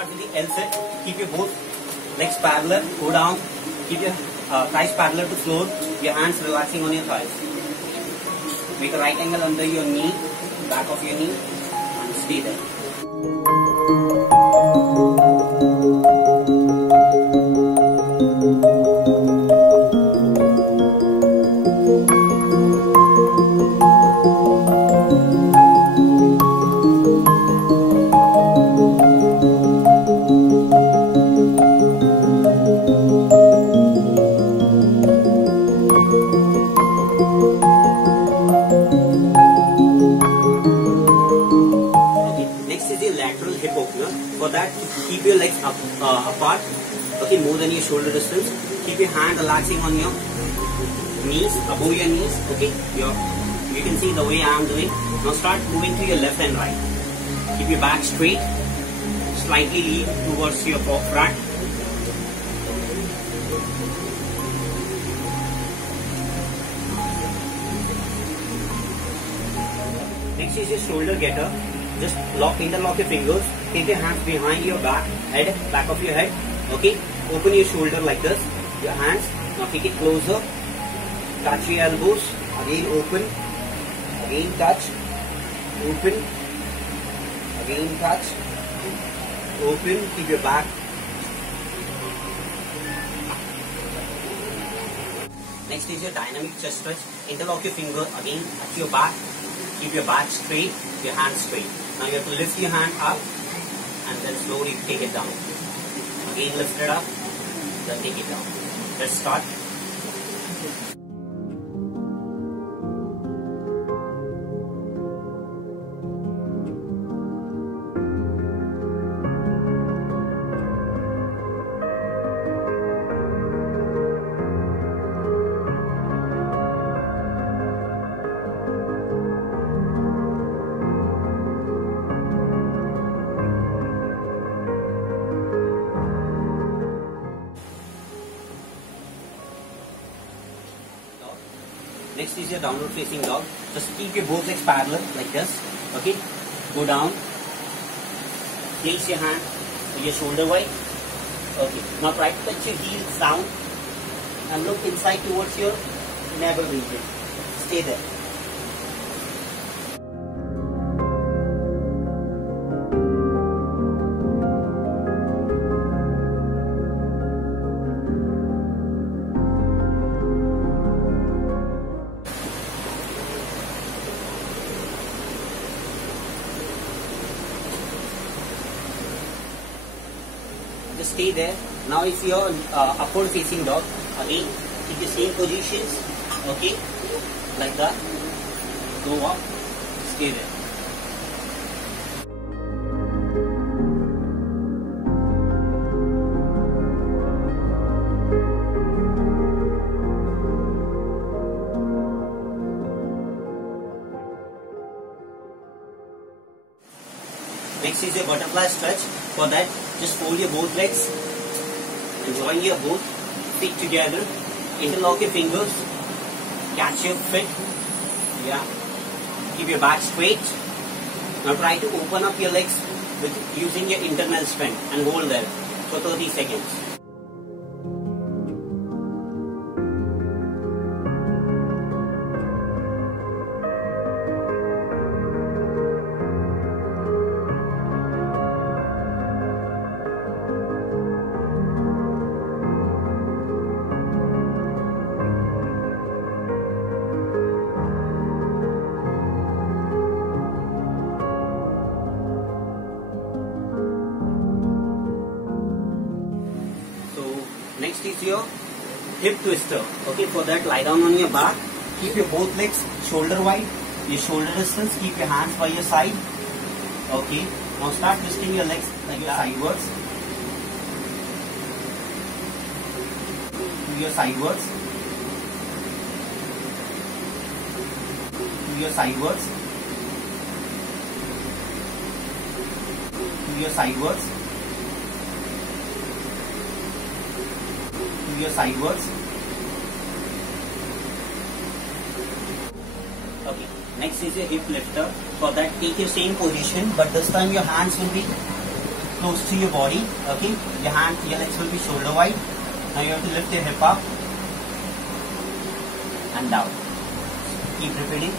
start with the L sit. Keep your both legs parallel. Go down. Keep your thighs parallel to floor. Your hands relaxing on your thighs. Make a right angle under your knee, back of your knee, and stay there. For that, keep your legs apart, okay, more than your shoulder distance. Keep your hand relaxing on your knees, above your knees, okay. You can see the way I am doing. Now start moving to your left and right. Keep your back straight, slightly lean towards your front. Next is your shoulder getter. Just interlock your fingers. Take your hands behind your back of your head. Okay. Open your shoulder like this. Your hands. Now take it closer. Touch your elbows. Again open. Again touch. Open. Again touch. Open. Keep your back. Next is your dynamic chest stretch. Interlock your finger. Again touch your back. Keep your back straight. Your hands straight. Now you have to lift your hand up and then slowly take it down. Again lift it up, then take it down. Let's start. Next is your downward facing dog. Just keep your both legs parallel like this. Okay. Go down. Place your hand to your shoulder wide. Okay. Now try to touch your heels down and look inside towards your navel region. Stay there. Just stay there. Now it's your upward facing dog. Again, keep the same positions. Okay, like that. Go up. Stay there. Next is your butterfly stretch. For that, just fold your both legs and join your both feet together. Interlock your fingers. Catch your feet. Yeah. Keep your back straight. Now try to open up your legs with using your internal strength and hold there for 30 seconds. Next is your hip twister. Okay, for that lie down on your back. Keep your both legs shoulder wide, your shoulder distance. Keep your hands by your side. Okay, now start twisting your legs like sideways. To your sideways. To your sideways. To your sideways. To your sideways. Okay. Next is your hip lifter. For that, take your same position, but this time your hands will be close to your body. Okay, your legs will be shoulder wide. Now you have to lift your hip up and down. Keep repeating.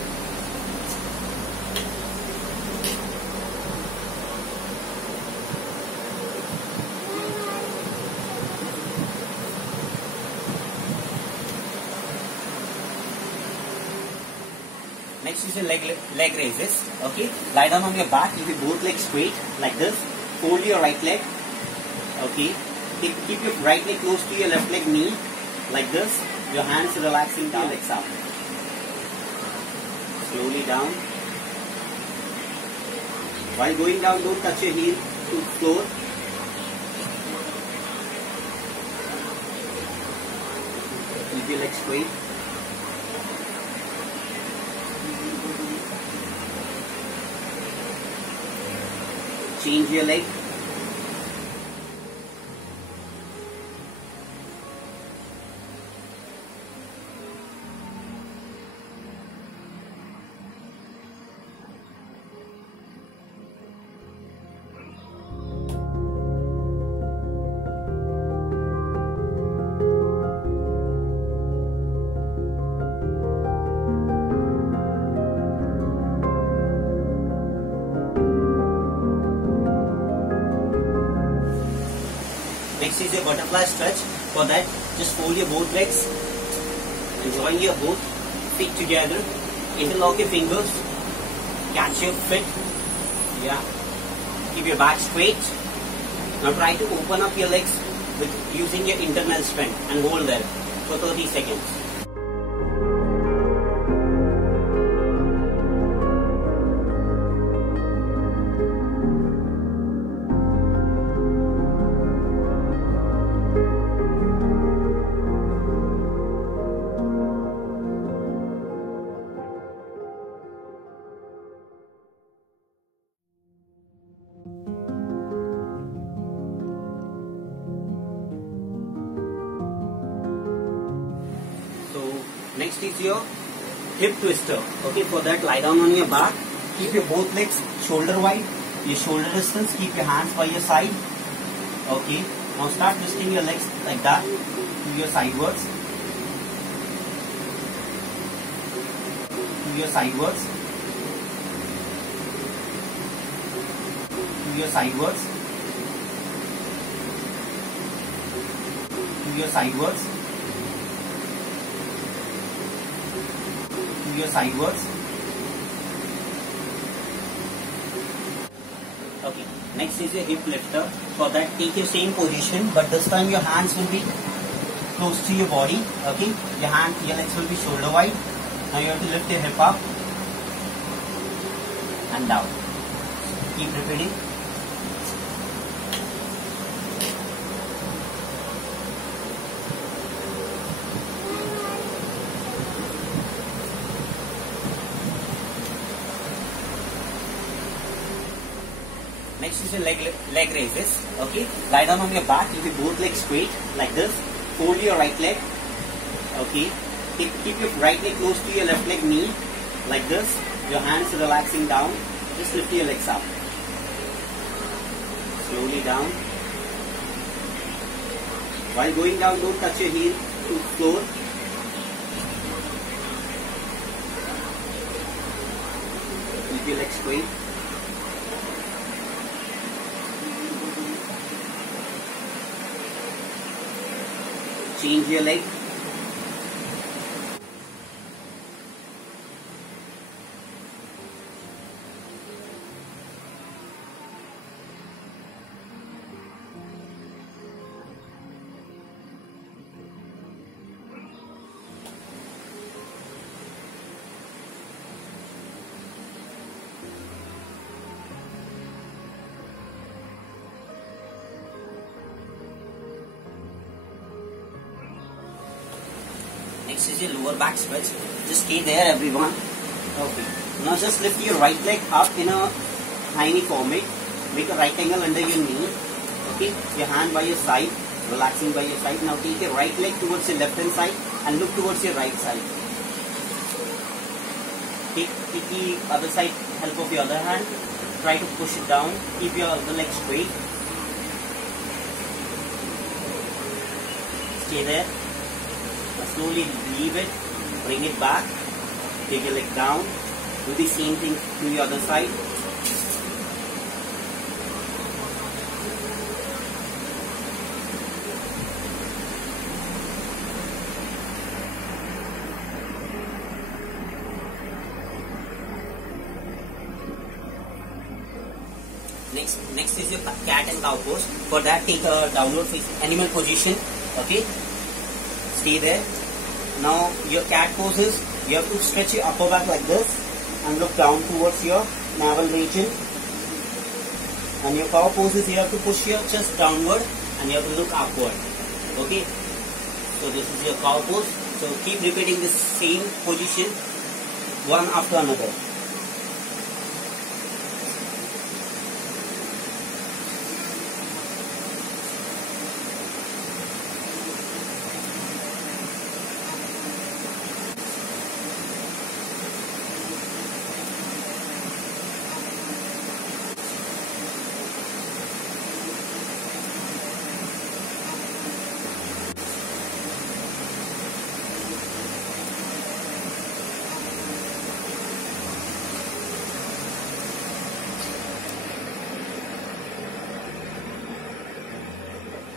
Next is your leg raises. Okay, lie down on your back. Keep your both legs straight like this. Fold your right leg. Okay, keep your right leg close to your left leg knee like this. Your hands relaxing down, legs up. Slowly down. While going down, don't touch your heel to the floor. Keep your legs straight. Change your leg. Next is your butterfly stretch. For that, just fold your both legs and join your both feet together. Interlock your fingers. Catch your feet. Yeah. Keep your back straight. Now try to open up your legs with using your internal strength and hold there for 30 seconds. Next is your hip twister. Okay, for that lie down on your back. Keep your both legs shoulder wide, your shoulder distance. Keep your hands by your side. Okay, now start twisting your legs like that to your sidewards. To your sidewards. To your sidewards. To your sidewards. Your sidewards. Okay, next is your hip lifter. For that, take your same position, but this time your hands will be close to your body. Okay, your legs will be shoulder wide. Now you have to lift your hip up and down. Keep repeating. Next is your leg raises. Okay, lie down on your back. Keep your both legs straight like this. Fold your right leg. Okay, keep your right leg close to your left leg knee like this. Your hands relaxing down. Just lift your legs up. Slowly down. While going down, don't touch your heel to the floor. Keep your legs straight. Change your leg. Next is your lower back stretch. Just stay there, everyone. Okay. Now just lift your right leg up in a tiny format. Make a right angle under your knee. Okay. Your hand by your side, relaxing by your side. Now take your right leg towards your left hand side and look towards your right side. Take the other side, help of your other hand. Try to push it down. Keep your other leg straight. Stay there. Slowly leave it. Bring it back. Take your leg down. Do the same thing to the other side. Next is your cat and cow pose. For that, take a downward facing animal position. Okay. Stay there. Now your cat pose is, you have to stretch your upper back like this and look down towards your navel region. And your cow pose is, you have to push your chest downward and you have to look upward. Okay. So this is your cow pose. So keep repeating the same position one after another.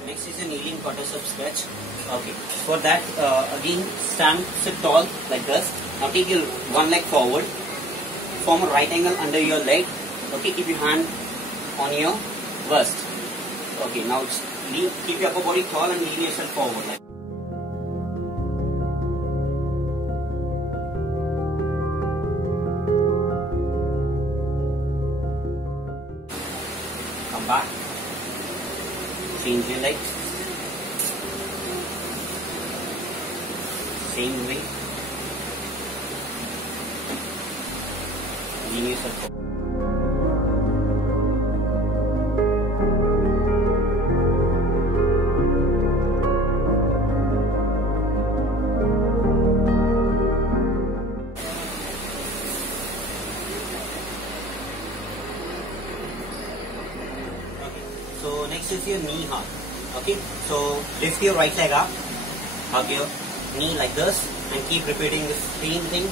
Next is a kneeling quadricep stretch. Okay. For that, again stand, sit tall like this. Now take your one leg forward. Form a right angle under your leg. Okay. Keep your hand on your waist. Okay. Now keep your upper body tall and lean yourself forward. Like come back. Change your legs. Same way. Lean yourself forward. So next is your knee hug. Okay, so lift your right leg up, hug your knee like this, and keep repeating the same thing